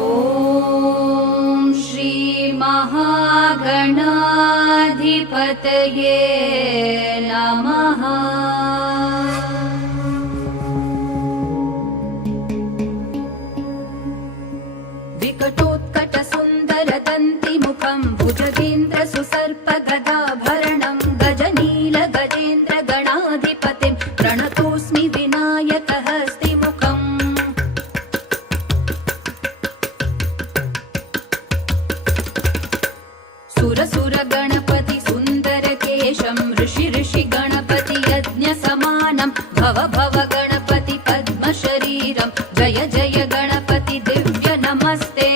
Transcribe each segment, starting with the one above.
ॐ श्री महागणाधिपतये नमः। विकटोत्कटसुन्दरदन्तिमुखं भुजगेन्द्रसुसर्पगदाभरणं गजनीलगजेन्द्रगणाधिपतिं प्रणतोऽस्मि विनायकहस्तिमुखम्। सुरसुरगणपति सुन्दरकेशं ऋषि गणपति यज्ञसमानं भव गणपति पद्मशरीरं जय जय गणपति दिव्य नमस्ते।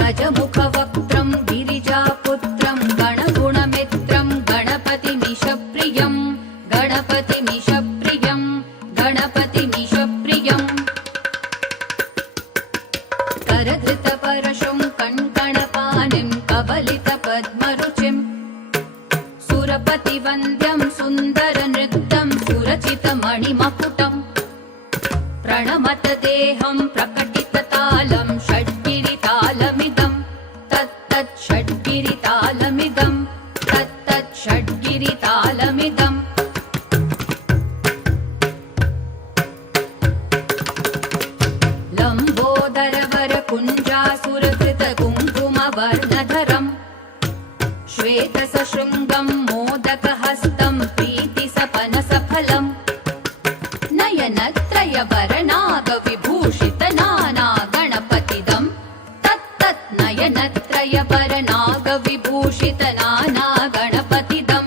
गजमुखवक्त्रं गिरिजापुत्रं गणगुणमित्रं गणपतिमीशप्रियं गणपतिमीशप्रियं करधृतपरशुं कण्कणपाणिं कबलितपद्मरुचिं सुरपतिवन्द्यं सुन्दरनृत्यं सुरचितमणिमकुटं प्रणमत देहं प्रकटिततालं षड्गिरितालमिदं तत्तत् षड्गिरितालमिदम्। लम्बोदरवरकुञ्जासुरकृतकुङ्कुमवर्णधरं श्वेतसशृङ्गं मोदकहस्तं प्रीतिसपनसफलं नयनत्रयवरनागविभूषितनानागणपतिदं तत्तत् नयनत्रयवरनागविभूषितनानागणपतिदं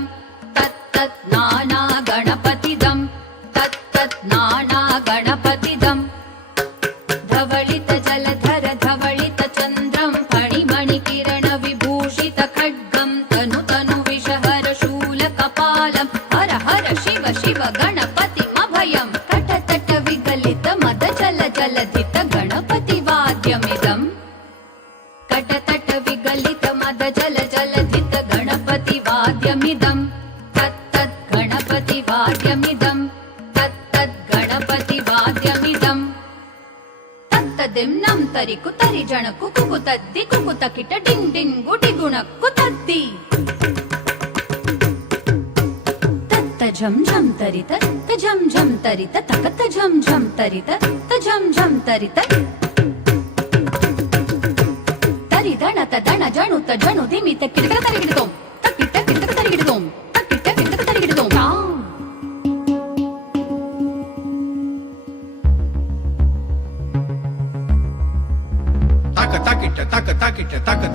तत्तत् नानागणपतिदं तत्तत् नानागणपतिदम्। धवलित जलधर धवलित चन्द्रं फणिमणिकिरण विभूषित खड्गं तनु विषहर शूलकपालं हर हर शिव शिव गणपतिमभयं कटतट विगलित मद जल जलधित गणपतिवाद्यमिदं कटतट विगलित मद जल जलधित गणपतिवाद्यमिदं तत्तद् गणपतिवाद्यमिदं तत्तद् गणपतिवाद्यमिदम्। तदिं तरिकु तरि जणकु कुकु तद्दि कुकु तकिट डिंग डिंग गुडि गुणक्कु तद्दि तत्त झम झम तरित त झम झम तरित तकत झम झम तरित त झम झम तरित तरि दणत दण जणुत जणु दिमित किटक तरिगिडतों तकिट किटक तरिगिडतों तकिट किटक तरिगिडतों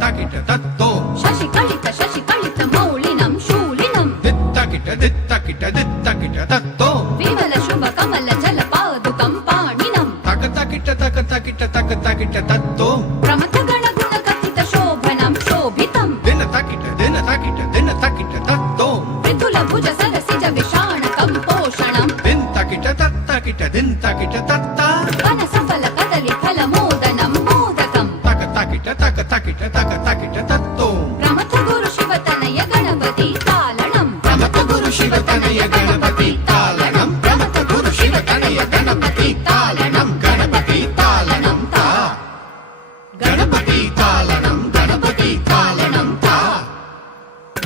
ताकिट तत्तो शशिकलित मौलिनं शूलिनं दित्ताकिट तत्तो विमल शुभ कमल जलपादुकं पाणिनं ताकिट तत्तो प्रमथ गणगुण कथित शोभनं शोभितं दिन ताकिट तत्तो विपुल भुज सरसिज विषाणकं पोषणं दिन ताकिट तत्ता वन सफल कदलि फल मोदनं मोदकं ताकिट तत्तो प्रमथ गुरु शिवतनय गणपति तालनं प्रमथ गुरु शिवतनय गणपति तालनं प्रमथ गुरु शिवतनय गणपति तालनं गणपति तालनं ता गणपति तालनं गणपति तालनं ता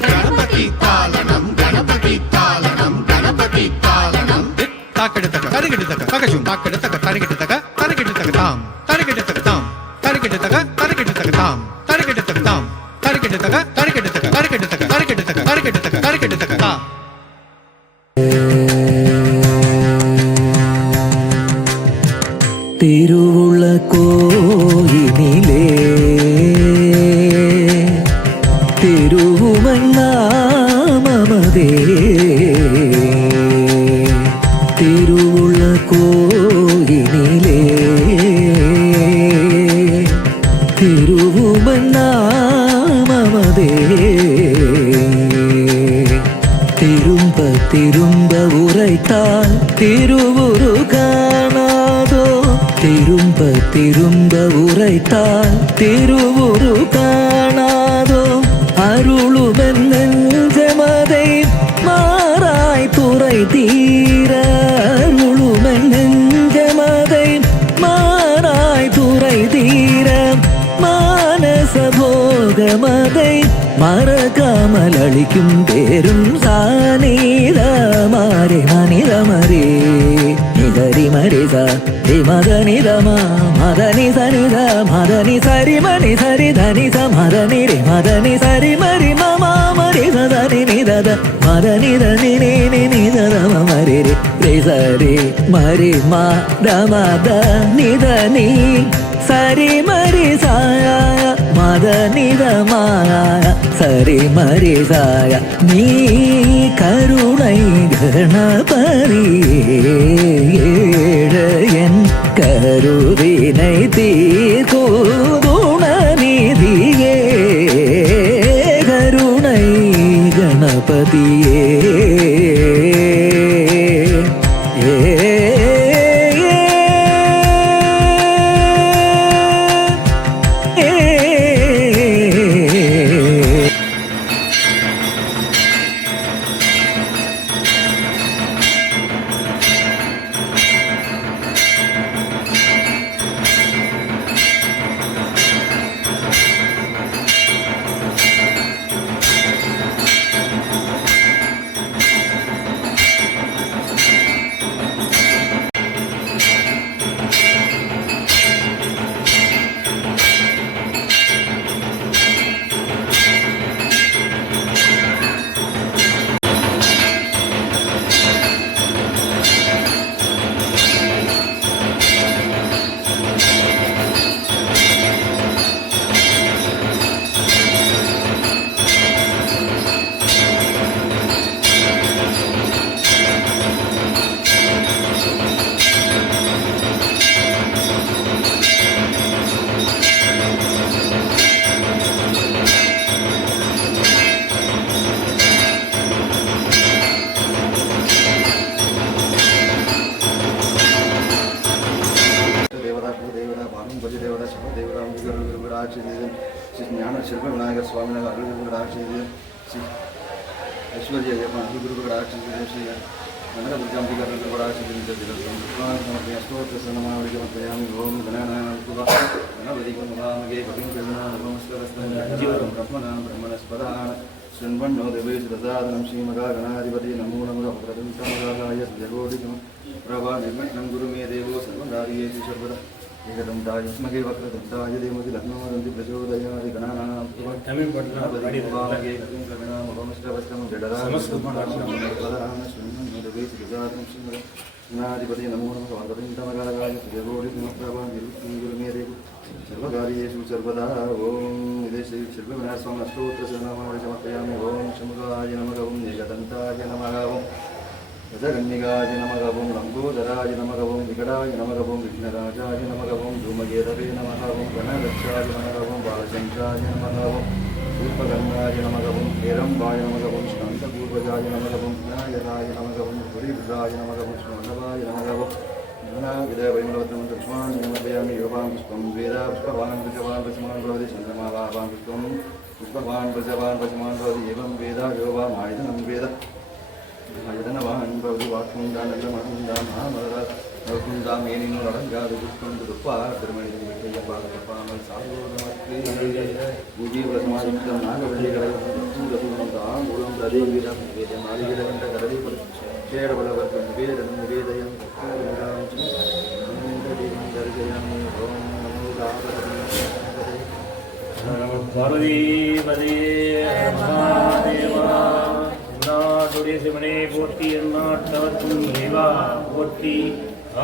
गणपति तालनं गणपति तालनं गणपति तालनं ताकिट तक तरिगिट तक तकजुम ताकिट तक तरिगिट तक ताम तरिगिट तक ताम तरिगिट तक तरिगिट तक ताम तरिगिट तक ताम तरिगिट तक तरिगिट तक तरिगिट तक तरिगिट तक तरिगिट तक तरिगिट तक ता തിരുവുള്ള കോയിനിലേ തിരുവുമെന്നാമമതേ തിരുവുള്ള കോയിനിലേ തിരുവുമെന്നാമമതേ திரும்ப திரும்ப உரைத்தால் திருவுரு காணாதோ திரும்ப திரும்ப உரைத்தால் திருவுரு காணாதோ அருளுவன் நெஞ்சமதை மாறாய் துறை தீர அருளுவன் நெஞ்சமதை மறக்காமல் அளிக்கும் பேரும் சானித மாறே மனித மரே நிதரி மரிசா மதனிதமா மதனி சனித மதனி சரி மணி சரி தனி ச மதனி ரே மதனி சரி மரி மமா மரி சதனி நிதத மதனி தனி நீ நிதத மரி ரே ரே சரி மரி மா தமத நிதனி சரி மரி சாய மத நிதமாய சரி மரி சாய நீ கருணை கணபதியே என் கருவினை தீர்க்குணநிதியே கருணை கணபதியே ஞான செல்வ விநாயகர் சுவாமிநாத அருள்குரு ஆட்சி ஸ்ரீ ஐஸ்வர்ய அருள்குரு ஆட்சி ஸ்ரீ கனக துர்காம்பிகா அருள்குரு ஆட்சி ஸ்தோத்திரமாவளிகமர்ப்பயாமி ஓம் கணபதிகம் முகாமகே கவிம் கருணாமஸ்கரஸ்தம் பிரம்மணாம் பிரம்மணஸ்பதான शृण्वन्नो देवेश प्रसादनं श्रीमगा गणाधिपति नमो नमः प्रदंतमगाय जगोदिकं प्रभा निर्मग्नं गुरु मे देवो सर्वदार्येषु सर्वदा एकदन्ताय स्मगे वक्रदन्ताय देवति लग्नोदन्ति प्रचोदयादि गणानां गणाधिपति कविं नमो नमः प्रदंतमगाय जगोदिकं प्रभा निर्मग्नं गुरु मे देवो सर्वकार्येषु सर्वदा ओम श्री शिल्पविनायक स्वामी अष्टोत्तर शरणमावळि समर्पयामि ओम शम्भुगाय नमः ओम एकदन्ताय नमः ओम गजकन्निकाय नमः ओम लम्बोदराय नमः ओम विकटाय नमः ओम विघ्नराजाय नमः ओम धूमकेतवे नमः ओम गणदक्षाय नमः ओम बालचन्द्राय नमः ओम पुष्पगन्धाय नमः ओम हेरम्बाय नमः ओम शान्तपूर्वजाय नमः ओम विनायकाय नमः ओम पुरीभद्राय नमः ओम श्रीवल्लभाय नमः ओम विदयवैमलवत्रं लक्ष्मण नमस्यामि योपां पुष्पं वेदा पुष्पवान् प्रजवान् प्रसमान् भवति चन्द्रमा वापां पुष्पं पुष्पवान् प्रजवान् प्रसमान् भवति एवं वेदा योपाम् आयतनं वेद आयतनवान् भवति वाक्कुण्डानगरमकुण्डा महामरकुण्डा मेनिनो रडङ्गादि पुष्पं दुप्पा திருமணிப்பாமல் சாரோதமத்ரீ பூஜீவரசமாயுக்தம் நாகவல்லிகரம் தாம்பூலம் பிரதீவிடம் மாளிகிடகண்ட கடலை கேடபலவர்க்கம் நிவேதனம் நிவேதயம் பார்வதிபதே மகாதேவா நாட்டுடைய சிவனே போற்றி எந்நாட்டவர்க்கும் இறைவா போற்றி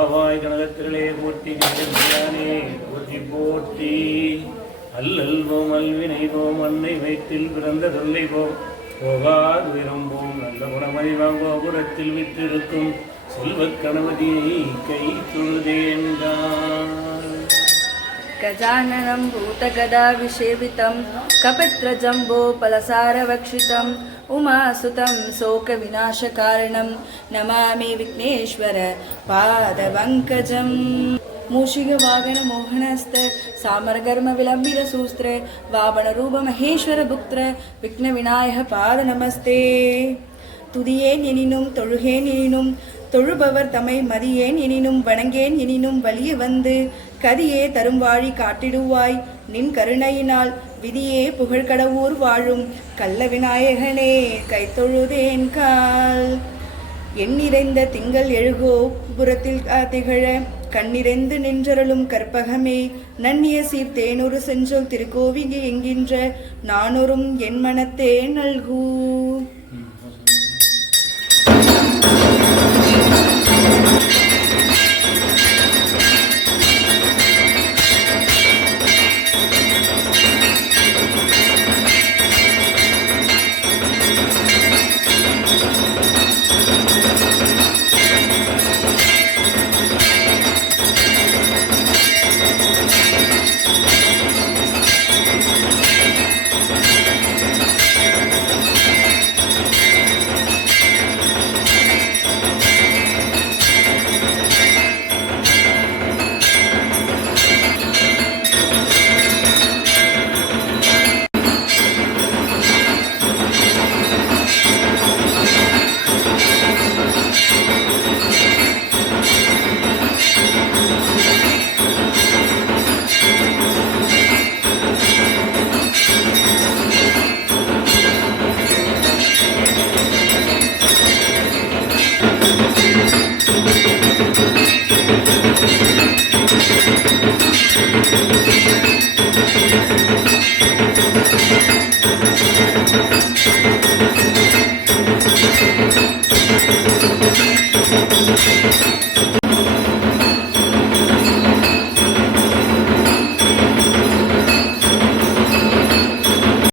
ஆவாய் கனகத்திரளே போற்றி ஜெயந்தியானே போற்றி போற்றி அல்லல்வோம் அல்வினைவோம் அன்னை வயிற்றில் பிறந்த தொல்லை போம் போகாது விரும்போம் நல்ல குணமறிவாம் கோபுரத்தில் விற்றிருக்கும் செல்வக் கணபதியை கை தொழுதேன்தான் गजाननं भूतगदाभिषेवितं कपित्रजम्बोपलसारवक्षितं उमासुतं शोकविनाशकारणं नमामि विघ्नेश्वर पादपङ्कजम् मूषिकवागनमोहनस्थ सामरकर्मविलम्बितसूस्त्र वामनरूपमहेश्वरपुत्र विघ्नविनायक पादनमस्ते துதியேன் எனினும் தொழுகேன் எனினும் தொழுபவர் தம்மை மதியேன் எனினும் வணங்கேன் எனினும் வலிய வந்து கதியே தரும் வாழி காட்டிடுவாய் நின் கருணையினால் விதியே புகழ்கடவூர் வாழும் கள்ள விநாயகனே கைத்தொழுதேன் கால். எண்ணிறைந்த திங்கள் எழுகோ புறத்தில் திகழ கண்ணிறைந்து நின்றருளும் கற்பகமே நன்னிய சீர் தேனொரு செஞ்சொல் திருக்கோவிகை என்கின்ற நானொரும் என் மனத்தே நல்கூ.